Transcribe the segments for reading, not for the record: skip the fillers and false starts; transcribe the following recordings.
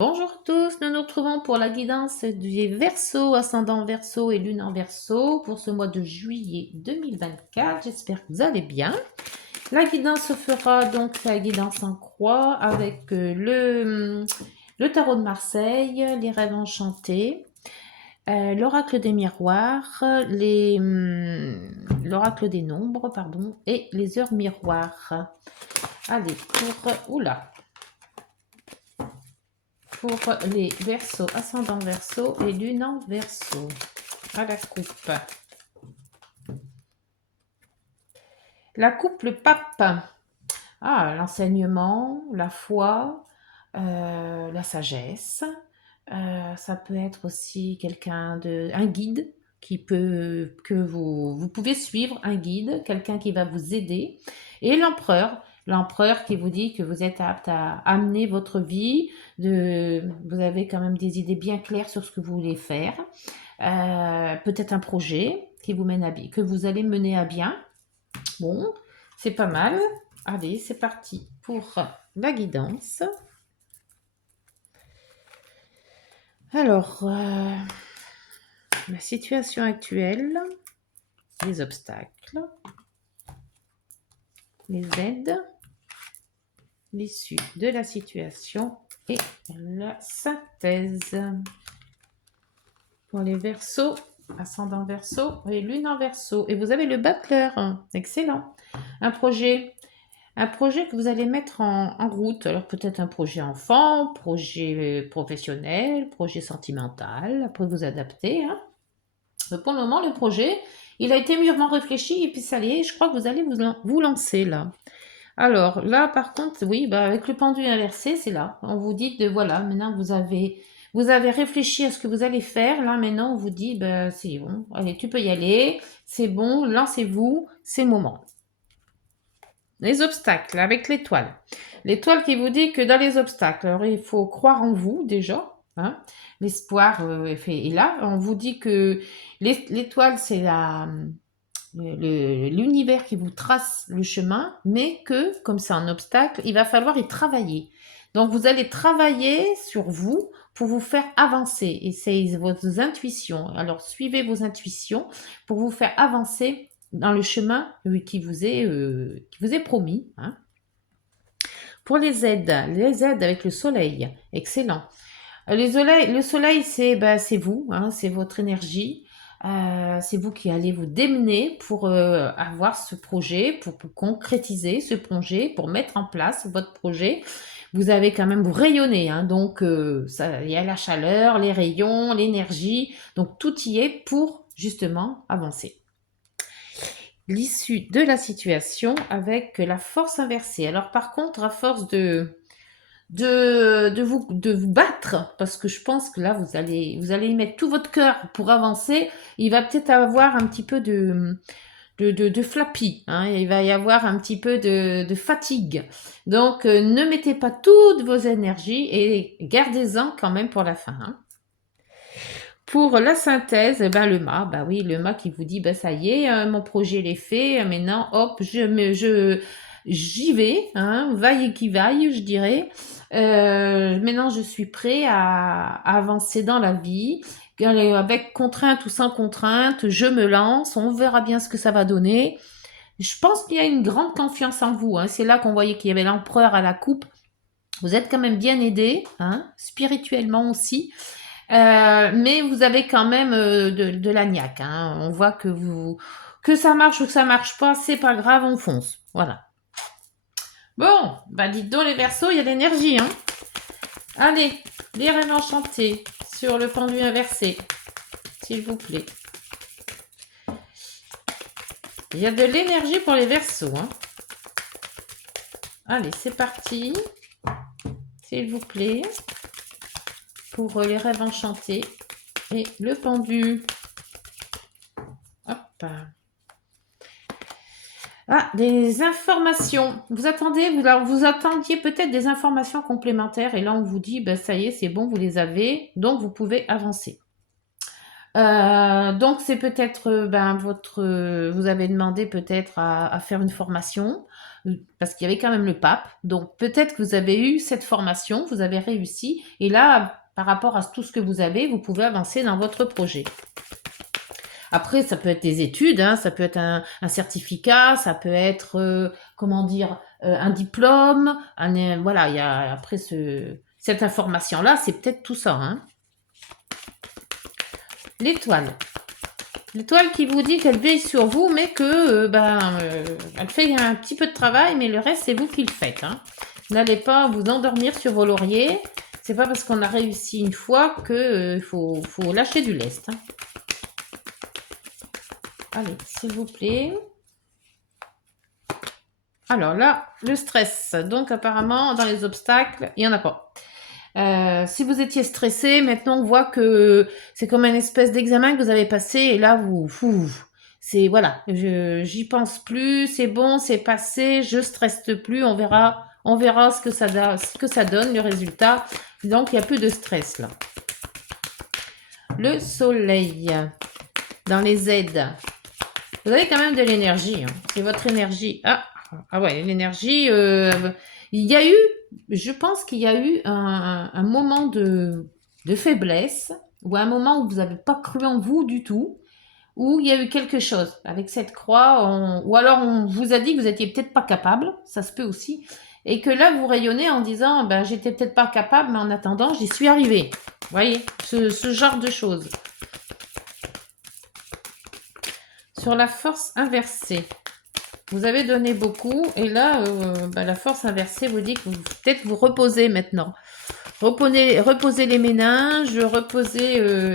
Bonjour à tous, nous nous retrouvons pour la guidance du Verseau, ascendant Verseau et lune en Verseau pour ce mois de juillet 2024. J'espère que vous allez bien. La guidance se fera donc la guidance en croix avec le tarot de Marseille, les rêves enchantés, l'oracle des miroirs, l'oracle des nombres, pardon, et les heures miroirs. Allez, pour les Verseaux, ascendant Verseau et lune en Verseau. À la coupe. La coupe, le pape. Ah, l'enseignement, la foi, la sagesse. Ça peut être aussi un guide que vous pouvez suivre, un guide, quelqu'un qui va vous aider. Et l'empereur qui vous dit que vous êtes apte à amener votre vie, vous avez quand même des idées bien claires sur ce que vous voulez faire. Peut-être un projet que vous allez mener à bien. Bon, c'est pas mal. Allez, c'est parti pour la guidance. Alors, la situation actuelle, les obstacles, les aides, l'issue de la situation et la synthèse. Pour les Verseaux, ascendant Verseau et lune en Verseau. Et vous avez le battleur, excellent. Un projet que vous allez mettre en route. Alors peut-être un projet enfant, projet professionnel, projet sentimental. Après vous adaptez. Hein. Mais pour le moment, le projet, il a été mûrement réfléchi et puis ça y est, je crois que vous allez vous lancer là. Alors là, par contre, oui, avec le pendule inversé, c'est là. On vous dit voilà, maintenant vous avez réfléchi à ce que vous allez faire. Là, maintenant, on vous dit, c'est bon, allez, tu peux y aller, c'est bon, lancez-vous, c'est le moment. Les obstacles avec l'étoile. L'étoile qui vous dit que dans les obstacles, alors il faut croire en vous déjà. Hein. L'espoir est là. On vous dit que l'étoile, c'est l'univers qui vous trace le chemin, mais que, comme c'est un obstacle, il va falloir y travailler. Donc, vous allez travailler sur vous pour vous faire avancer. Et c'est vos intuitions. Alors, suivez vos intuitions pour vous faire avancer dans le chemin qui vous est promis. Hein. Pour les aides avec le soleil, excellent. Le soleil, c'est vous, hein, c'est votre énergie. C'est vous qui allez vous démener pour avoir ce projet, pour concrétiser ce projet, pour mettre en place votre projet. Vous avez quand même, vous rayonnez, hein, donc il y a la chaleur, les rayons, l'énergie, donc tout y est pour justement avancer. L'issue de la situation avec la force inversée. Alors par contre, à force de vous battre, parce que je pense que là, vous allez y mettre tout votre cœur pour avancer, il va peut-être avoir un petit peu de flappy, hein, il va y avoir un petit peu de fatigue. Donc, ne mettez pas toutes vos énergies et gardez-en quand même pour la fin. Hein. Pour la synthèse, le mât, oui, le mât qui vous dit, ça y est, mon projet est fait, maintenant, hop, j'y vais, hein, vaille qui vaille, je dirais. Maintenant, je suis prêt à avancer dans la vie, avec contrainte ou sans contrainte, je me lance, on verra bien ce que ça va donner. Je pense qu'il y a une grande confiance en vous, hein. C'est là qu'on voyait qu'il y avait l'empereur à la coupe. Vous êtes quand même bien aidé, hein, spirituellement aussi. Mais vous avez quand même de la niaque. Hein. On voit que ça marche ou que ça marche pas, c'est pas grave, on fonce. Voilà. Bon, dites donc les Verseaux, il y a de l'énergie. Hein. Allez, les rêves enchantés sur le pendule inversé, s'il vous plaît. Il y a de l'énergie pour les Verseaux. Hein. Allez, c'est parti. S'il vous plaît. Pour les rêves enchantés et le pendu. Hop. Ah, des informations. Vous attendiez peut-être des informations complémentaires et là on vous dit, ça y est, c'est bon, vous les avez, donc vous pouvez avancer. Donc c'est peut-être vous avez demandé peut-être à faire une formation. parce qu'il y avait quand même le pape. Donc peut-être que vous avez eu cette formation, vous avez réussi. Et là, par rapport à tout ce que vous avez, vous pouvez avancer dans votre projet. Après, ça peut être des études, hein, ça peut être un certificat, ça peut être, comment dire, un diplôme. Voilà, il y a après cette information-là, c'est peut-être tout ça. Hein. L'étoile. L'étoile qui vous dit qu'elle veille sur vous, mais que elle fait un petit peu de travail, mais le reste, c'est vous qui le faites. Hein. N'allez pas vous endormir sur vos lauriers. C'est pas parce qu'on a réussi une fois que faut lâcher du lest. Hein. Allez, s'il vous plaît. Alors là, le stress. Donc apparemment, dans les obstacles, il n'y en a pas. Si vous étiez stressé, maintenant on voit que c'est comme une espèce d'examen que vous avez passé et là c'est voilà, j'y pense plus, c'est bon, c'est passé, je stresse plus, on verra ce que ça donne le résultat. Donc il n'y a plus de stress là. Le soleil dans les aides. Vous avez quand même de l'énergie, hein. C'est votre énergie. Ah ouais, l'énergie. Il y a eu, je pense qu'il y a eu un moment de faiblesse, ou un moment où vous n'avez pas cru en vous du tout, où il y a eu quelque chose avec cette croix, ou alors on vous a dit que vous étiez peut-être pas capable, ça se peut aussi, et que là vous rayonnez en disant, ben j'étais peut-être pas capable, mais en attendant j'y suis arrivée. Vous voyez, ce genre de choses. Sur la force inversée. Vous avez donné beaucoup et là, la force inversée vous dit que peut-être vous reposez maintenant. Reposez les méninges, reposez...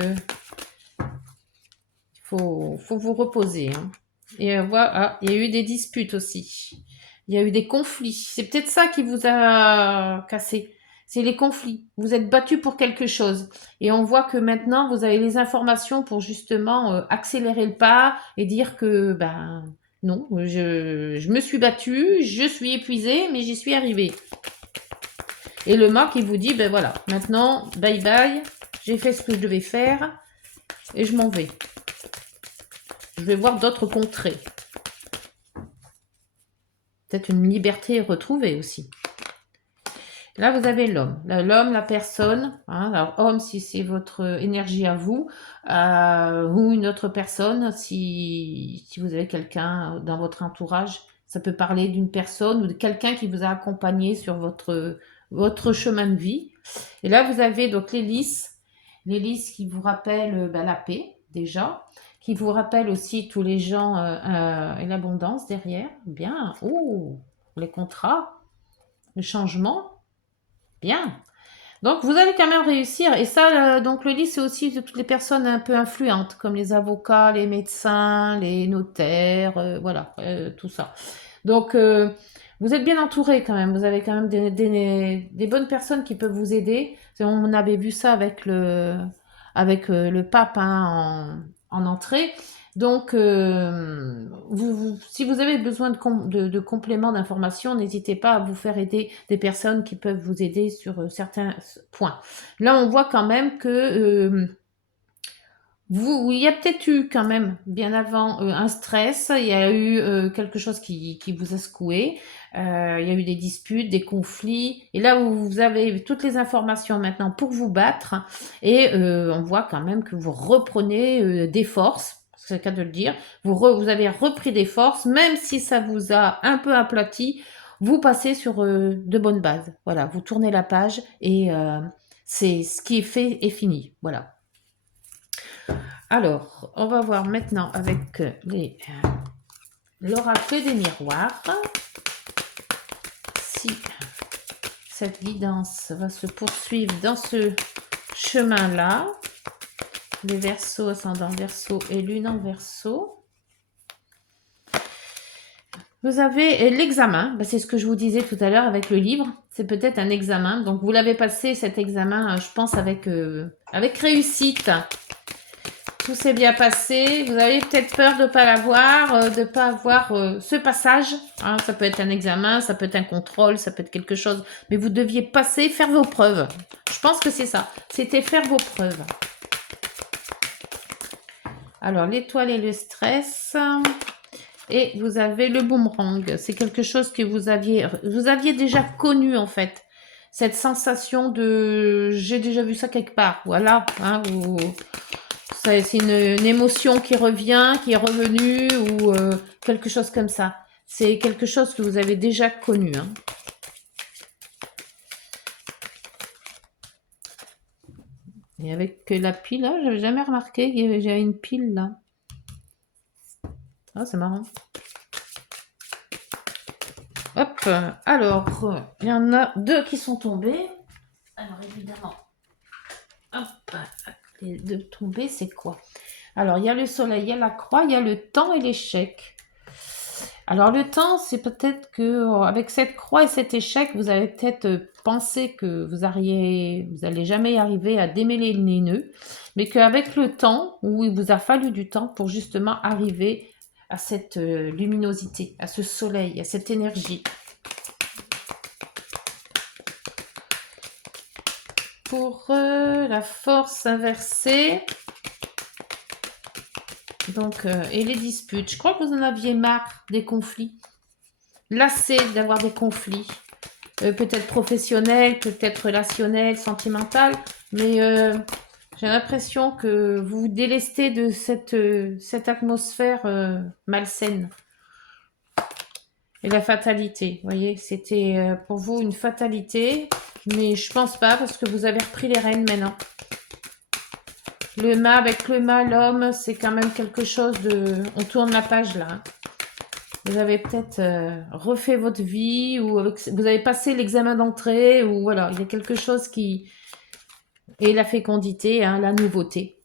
faut vous reposer. Hein. Et voilà, il y a eu des disputes aussi. Il y a eu des conflits. C'est peut-être ça qui vous a cassé. C'est les conflits. Vous êtes battu pour quelque chose. Et on voit que maintenant, vous avez les informations pour justement accélérer le pas et dire que... non, je me suis battue, je suis épuisée, mais j'y suis arrivée. Et le mât qui vous dit, ben voilà, maintenant, bye bye, j'ai fait ce que je devais faire et je m'en vais. Je vais voir d'autres contrées. Peut-être une liberté retrouvée aussi. Là, vous avez l'homme. L'homme, la personne. Hein, alors, homme, si c'est votre énergie à vous, ou une autre personne, si vous avez quelqu'un dans votre entourage. Ça peut parler d'une personne ou de quelqu'un qui vous a accompagné sur votre chemin de vie. Et là, vous avez donc l'hélice. L'hélice qui vous rappelle la paix, déjà. Qui vous rappelle aussi tous les gens et l'abondance derrière. Bien. Oh, les contrats, le changement. Bien. Donc, vous allez quand même réussir. Et ça, donc le lit, c'est aussi de toutes les personnes un peu influentes, comme les avocats, les médecins, les notaires, voilà, tout ça. Donc, vous êtes bien entouré quand même. Vous avez quand même des bonnes personnes qui peuvent vous aider. On avait vu ça avec le pape hein, en entrée. Donc, si vous avez besoin de compléments d'informations, n'hésitez pas à vous faire aider des personnes qui peuvent vous aider sur certains points. Là, on voit quand même que il y a peut-être eu quand même, bien avant, un stress, il y a eu quelque chose qui vous a secoué, il y a eu des disputes, des conflits, et là vous avez toutes les informations maintenant pour vous battre, et on voit quand même que vous reprenez des forces, c'est le cas de le dire, vous avez repris des forces, même si ça vous a un peu aplati, vous passez sur de bonnes bases. Voilà, vous tournez la page, et c'est ce qui est fait est fini. Voilà. Alors, on va voir maintenant avec l'oracle des miroirs si cette guidance va se poursuivre dans ce chemin-là. Les Verseaux, ascendant Verseau et lune en Verseau. Vous avez l'examen, c'est ce que je vous disais tout à l'heure avec le livre. C'est peut-être un examen. Donc, vous l'avez passé cet examen, je pense, avec réussite. Tout s'est bien passé. Vous avez peut-être peur de ne pas l'avoir, de ne pas avoir ce passage. Hein, ça peut être un examen, ça peut être un contrôle, ça peut être quelque chose. Mais vous deviez passer, faire vos preuves. Je pense que c'est ça. C'était faire vos preuves. Alors, l'étoile et le stress. Et vous avez le boomerang. C'est quelque chose que vous aviez déjà connu en fait. Cette sensation de j'ai déjà vu ça quelque part. Voilà. Hein, c'est une émotion qui revient, qui est revenue ou quelque chose comme ça. C'est quelque chose que vous avez déjà connu. Hein. Et avec la pile, là, j'avais jamais remarqué qu'il y avait une pile là. Ah, c'est marrant. Hop, alors, il y en a deux qui sont tombés. Alors, évidemment, hop, les deux tombés, c'est quoi? Alors, il y a le soleil, il y a la croix, il y a le temps et l'échec. Alors, le temps, c'est peut-être que avec cette croix et cet échec, vous avez peut-être pensé que vous allez jamais arriver à démêler les nœuds, mais qu'avec le temps, où il vous a fallu du temps pour justement arriver à cette luminosité, à ce soleil, à cette énergie. Pour la force inversée, donc, et les disputes. Je crois que vous en aviez marre des conflits. Lassé d'avoir des conflits. Peut-être professionnels, peut-être relationnels, sentimentaux. Mais j'ai l'impression que vous vous délestez de cette atmosphère malsaine. Et la fatalité, vous voyez, c'était pour vous une fatalité. Mais je pense pas parce que vous avez repris les rênes maintenant. Le mât avec le mât, l'homme, c'est quand même quelque chose de... On tourne la page là. Hein. Vous avez peut-être refait votre vie ou vous avez passé l'examen d'entrée ou voilà, il y a quelque chose qui... Et la fécondité, hein, la nouveauté.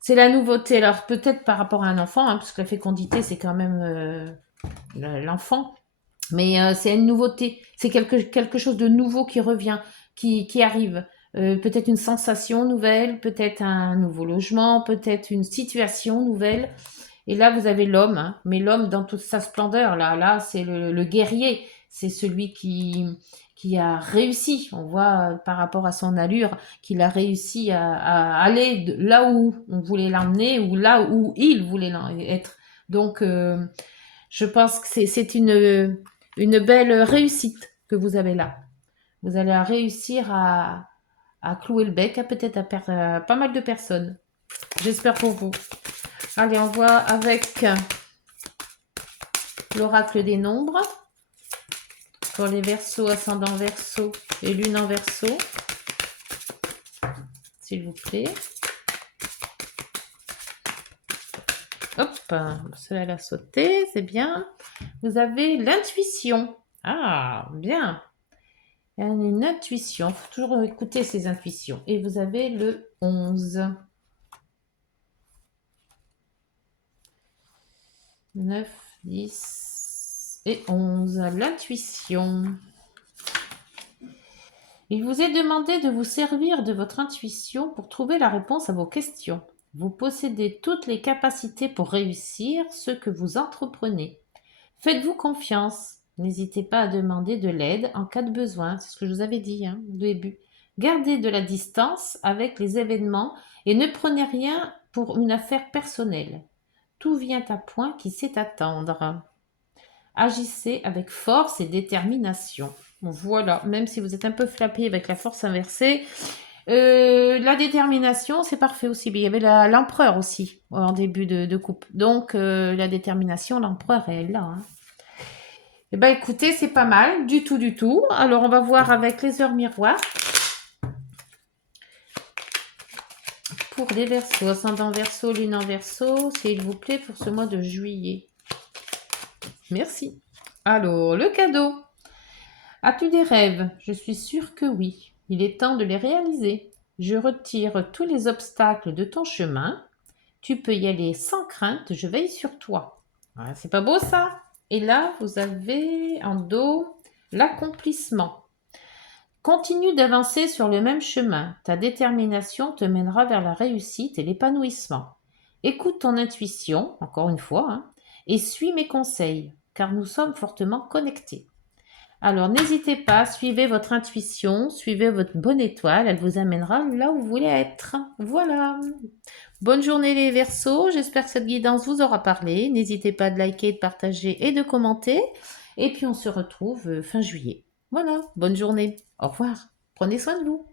C'est la nouveauté, alors peut-être par rapport à un enfant, hein, parce que la fécondité, c'est quand même l'enfant. Mais c'est une nouveauté, c'est quelque chose de nouveau qui revient, qui arrive. Peut-être une sensation nouvelle, peut-être un nouveau logement, peut-être une situation nouvelle. Et là, vous avez l'homme, hein, mais l'homme dans toute sa splendeur. Là, c'est le guerrier, c'est celui qui a réussi. On voit par rapport à son allure qu'il a réussi à aller là où on voulait l'emmener ou là où il voulait être. Donc, je pense que c'est une belle réussite que vous avez là. Vous allez réussir à clouer le bec à peut-être à pas mal de personnes. J'espère pour vous. Allez, on voit avec l'oracle des nombres pour les Verseaux, ascendant Verseau et lune en Verseau. S'il vous plaît. Hop, cela elle a sauté, c'est bien. Vous avez l'intuition. Ah, bien. Une intuition, il faut toujours écouter ses intuitions. Et vous avez le 11. 9, 10 et 11. L'intuition. Il vous est demandé de vous servir de votre intuition pour trouver la réponse à vos questions. Vous possédez toutes les capacités pour réussir ce que vous entreprenez. Faites-vous confiance. N'hésitez pas à demander de l'aide en cas de besoin. C'est ce que je vous avais dit au début. Gardez de la distance avec les événements et ne prenez rien pour une affaire personnelle. Tout vient à point qui sait attendre. Agissez avec force et détermination. Voilà, même si vous êtes un peu flappé avec la force inversée, la détermination, c'est parfait aussi. Il y avait l'empereur aussi en début de coupe. Donc, la détermination, l'empereur est là. Hein. Eh bien, écoutez, c'est pas mal, du tout, du tout. Alors, on va voir avec les heures miroirs. Pour les Verseaux, ascendant Verseau, lune en Verseau, s'il vous plaît, pour ce mois de juillet. Merci. Alors, le cadeau. As-tu des rêves? Je suis sûre que oui. Il est temps de les réaliser. Je retire tous les obstacles de ton chemin. Tu peux y aller sans crainte, je veille sur toi. Ouais, c'est pas beau ça? Et là, vous avez en dos l'accomplissement. Continue d'avancer sur le même chemin. Ta détermination te mènera vers la réussite et l'épanouissement. Écoute ton intuition, encore une fois, et suis mes conseils, car nous sommes fortement connectés. Alors, n'hésitez pas, suivez votre intuition, suivez votre bonne étoile, elle vous amènera là où vous voulez être. Voilà. Bonne journée les Verseaux, j'espère que cette guidance vous aura parlé. N'hésitez pas de liker, de partager et de commenter. Et puis on se retrouve fin juillet. Voilà, bonne journée. Au revoir. Prenez soin de vous.